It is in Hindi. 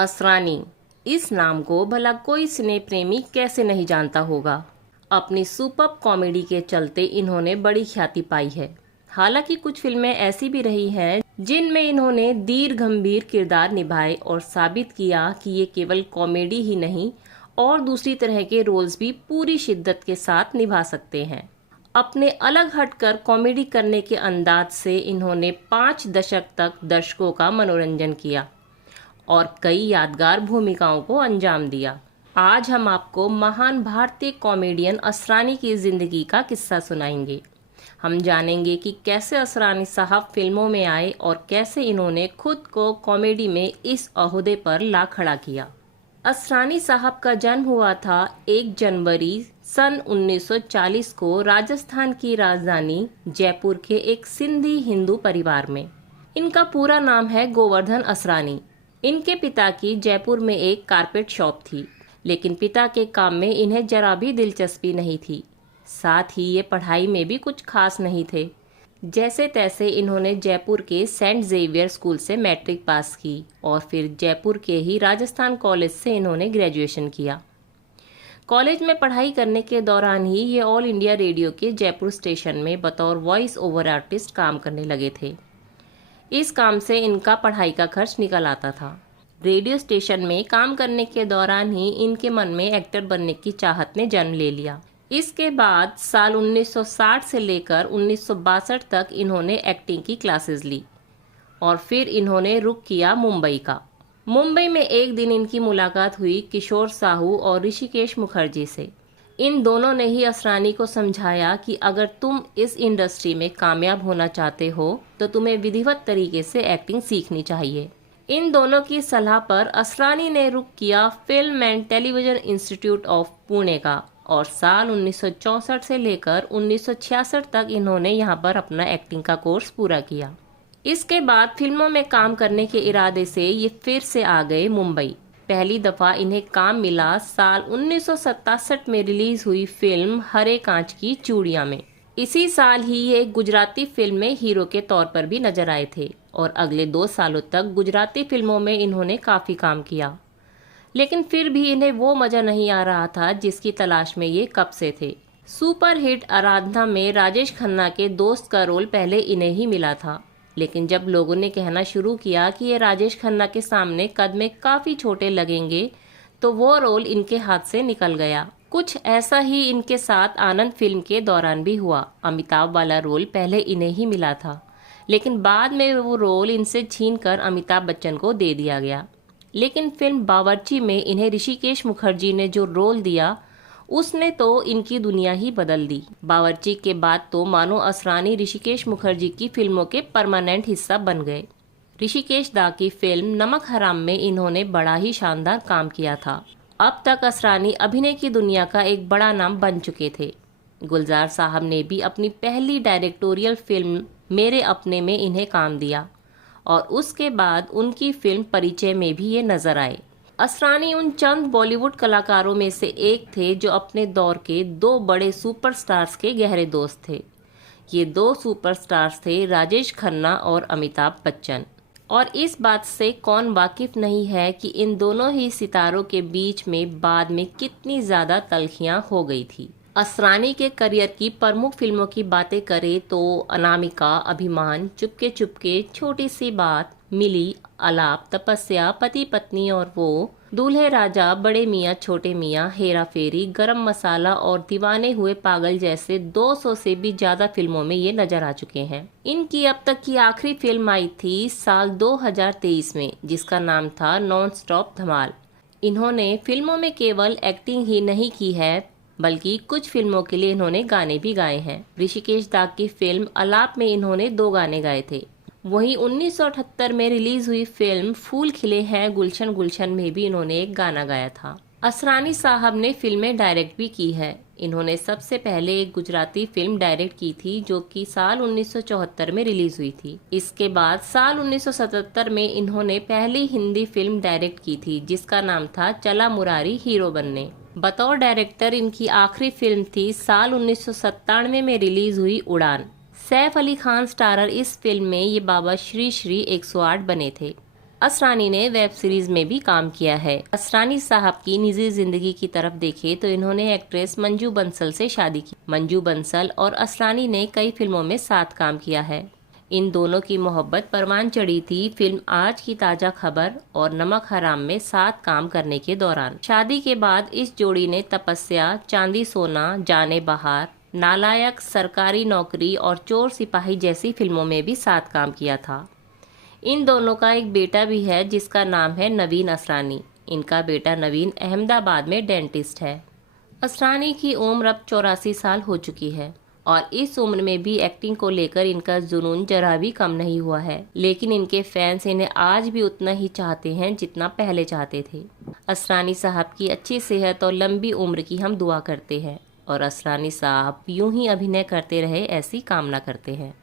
असरानी, इस नाम को भला कोई सिने प्रेमी कैसे नहीं जानता होगा। अपनी सुपर्ब कॉमेडी के चलते इन्होंने बड़ी ख्याति पाई है। हालांकि कुछ फिल्में ऐसी भी रही हैं जिनमें इन्होंने दीर्घ गंभीर किरदार निभाए और साबित किया कि ये केवल कॉमेडी ही नहीं और दूसरी तरह के रोल्स भी पूरी शिद्दत के साथ निभा सकते हैं। अपने अलग हटकर कॉमेडी करने के अंदाज से इन्होंने 5 दशक तक दर्शकों का मनोरंजन किया और कई यादगार भूमिकाओं को अंजाम दिया। आज हम आपको महान भारतीय कॉमेडियन असरानी की जिंदगी का किस्सा सुनाएंगे। हम जानेंगे कि कैसे असरानी साहब फिल्मों में आए और कैसे इन्होंने खुद को कॉमेडी में इस ओहदे पर ला खड़ा किया। असरानी साहब का जन्म हुआ था 1 जनवरी सन 1940 को राजस्थान की राजधानी जयपुर के एक सिंधी हिंदू परिवार में। इनका पूरा नाम है गोवर्धन असरानी। इनके पिता की जयपुर में एक कारपेट शॉप थी, लेकिन पिता के काम में इन्हें जरा भी दिलचस्पी नहीं थी। साथ ही ये पढ़ाई में भी कुछ खास नहीं थे। जैसे तैसे इन्होंने जयपुर के सेंट जेवियर स्कूल से मैट्रिक पास की और फिर जयपुर के ही राजस्थान कॉलेज से इन्होंने ग्रेजुएशन किया। कॉलेज में पढ़ाई करने के दौरान ही ये ऑल इंडिया रेडियो के जयपुर स्टेशन में बतौर वॉइस ओवर आर्टिस्ट काम करने लगे थे। इस काम से इनका पढ़ाई का खर्च निकल आता था। रेडियो स्टेशन में काम करने के दौरान ही इनके मन में एक्टर बनने की चाहत ने जन्म ले लिया। इसके बाद साल 1960 से लेकर 1962 तक इन्होंने एक्टिंग की क्लासेस ली और फिर इन्होंने रुख किया मुंबई का। मुंबई में एक दिन इनकी मुलाकात हुई किशोर साहू और ऋषिकेश मुखर्जी से। इन दोनों ने ही असरानी को समझाया कि अगर तुम इस इंडस्ट्री में कामयाब होना चाहते हो तो तुम्हें विधिवत तरीके से एक्टिंग सीखनी चाहिए। इन दोनों की सलाह पर असरानी ने रुख किया film and television institute of Pune का और साल 1964 से लेकर 1966 तक इन्होंने यहां पर अपना एक्टिंग का कोर्स पूरा किया। इसके बाद फिल्मों में काम करने के इरादे से ये फिर से आ गए मुंबई। पहली दफा इन्हें काम मिला साल 1967 में रिलीज हुई फिल्म हरे कांच की चूड़ियां में। इसी साल ही ये गुजराती फिल्म में हीरो के तौर पर भी नजर आए थे और अगले 2 सालों तक गुजराती फिल्मों में इन्होंने काफी काम किया। लेकिन फिर भी इन्हें वो मजा नहीं आ रहा था जिसकी तलाश में ये कब से थे। सुपरहिट आराधना में राजेश खन्ना के दोस्त का रोल पहले इन्हें ही मिला था, लेकिन जब लोगों ने कहना शुरू किया कि ये राजेश खन्ना के सामने कद में काफी छोटे लगेंगे तो वो रोल इनके हाथ से निकल गया। कुछ ऐसा ही इनके साथ आनंद फिल्म के दौरान भी हुआ। अमिताभ वाला रोल पहले इन्हें ही मिला था, लेकिन बाद में वो रोल इनसे छीनकर अमिताभ बच्चन को दे दिया गया। लेकिन फिल्म बावर्ची में इन्हें ऋषिकेश मुखर्जी ने जो रोल दिया उसने तो इनकी दुनिया ही बदल दी। बावर्ची के बाद तो मानो असरानी ऋषिकेश मुखर्जी की फिल्मों के परमानेंट हिस्सा बन गए। ऋषिकेश दा की फिल्म नमक हराम में इन्होंने बड़ा ही शानदार काम किया था। अब तक असरानी अभिनय की दुनिया का एक बड़ा नाम बन चुके थे। गुलजार साहब ने भी अपनी पहली डायरेक्टोरियल फिल्म मेरे अपने में इन्हें काम दिया और उसके बाद उनकी फिल्म परिचय में भी ये नजर आए। असरानी उन चंद बॉलीवुड कलाकारों में से एक थे जो अपने दौर के 2 बड़े सुपरस्टार्स के गहरे दोस्त थे। ये 2 सुपरस्टार्स थे राजेश खन्ना और अमिताभ बच्चन। और इस बात से कौन वाकिफ नहीं है कि इन दोनों ही सितारों के बीच में बाद में कितनी ज्यादा तल्खियां हो गई थी। असरानी के करियर की प्रमुख फिल्मों की बातें करें तो अनामिका, अभिमान, चुपके चुपके, छोटी सी बात, मिली, आलाप, तपस्या, पति पत्नी और वो, दूल्हे राजा, बड़े मियाँ छोटे मियाँ, हेरा फेरी, गरम मसाला और दीवाने हुए पागल जैसे 200 से भी ज्यादा फिल्मों में ये नजर आ चुके हैं। इनकी अब तक की आखिरी फिल्म आई थी साल 2023 में जिसका नाम था नॉन स्टॉप धमाल। इन्होंने फिल्मों में केवल एक्टिंग ही नहीं की है बल्कि कुछ फिल्मों के लिए इन्होंने गाने भी गाए हैं। ऋषिकेश दा की फिल्म आलाप में इन्होंने 2 गाने गाए थे। वहीं 1978 में रिलीज हुई फिल्म फूल खिले हैं गुलशन गुलशन में भी इन्होंने एक गाना गाया था। असरानी साहब ने फिल्में डायरेक्ट भी की है। इन्होंने सबसे पहले एक गुजराती फिल्म डायरेक्ट की थी जो कि साल 1974 में रिलीज हुई थी। इसके बाद साल 1977 में इन्होंने पहली हिंदी फिल्म डायरेक्ट की थी जिसका नाम था चला मुरारी हीरो बनने। बतौर डायरेक्टर इनकी आखिरी फिल्म थी साल 1997 में रिलीज हुई उड़ान। सैफ अली खान स्टारर इस फिल्म में ये बाबा श्री श्री 108 बने थे। असरानी ने वेब सीरीज में भी काम किया है। असरानी साहब की निजी जिंदगी की तरफ देखें तो इन्होंने एक्ट्रेस मंजू बंसल से शादी की। मंजू बंसल और असरानी ने कई फिल्मों में साथ काम किया है। इन दोनों की मोहब्बत परवान चढ़ी थी फिल्म आज की ताजा खबर और नमक हराम में साथ काम करने के दौरान। शादी के बाद इस जोड़ी ने तपस्या, चांदी सोना, जाने बहार, नालायक, सरकारी नौकरी और चोर सिपाही जैसी फिल्मों में भी साथ काम किया था। इन दोनों का एक बेटा भी है जिसका नाम है नवीन असरानी। इनका बेटा नवीन अहमदाबाद में डेंटिस्ट है। असरानी की उम्र अब 84 साल हो चुकी है और इस उम्र में भी एक्टिंग को लेकर इनका जुनून जरा भी कम नहीं हुआ है। लेकिन इनके फैंस इन्हें आज भी उतना ही चाहते हैं जितना पहले चाहते थे। असरानी साहब की अच्छी सेहत और लंबी उम्र की हम दुआ करते हैं और असरानी साहब यूं ही अभिनय करते रहे ऐसी कामना करते हैं।